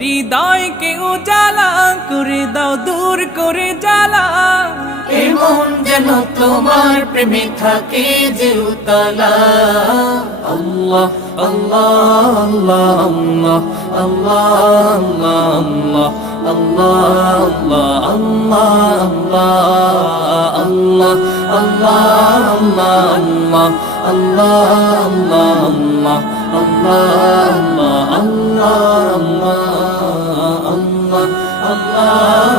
হৃদয়কে উজালা করে দাও, দূর করে জ্বালা। এমন যেন তোমার প্রেমে থাকে যে উতলা। আল্লাহ আল্লাহ আল্লাহ আল্লাহ আল্লাহ আল্লাহ আল্লাহ আল্লাহ আল্লাহ আল্লাহ আল্লাহ আল্লাহ আল্লাহ আল্লাহ আল্লাহ আল্লাহ আল্লাহ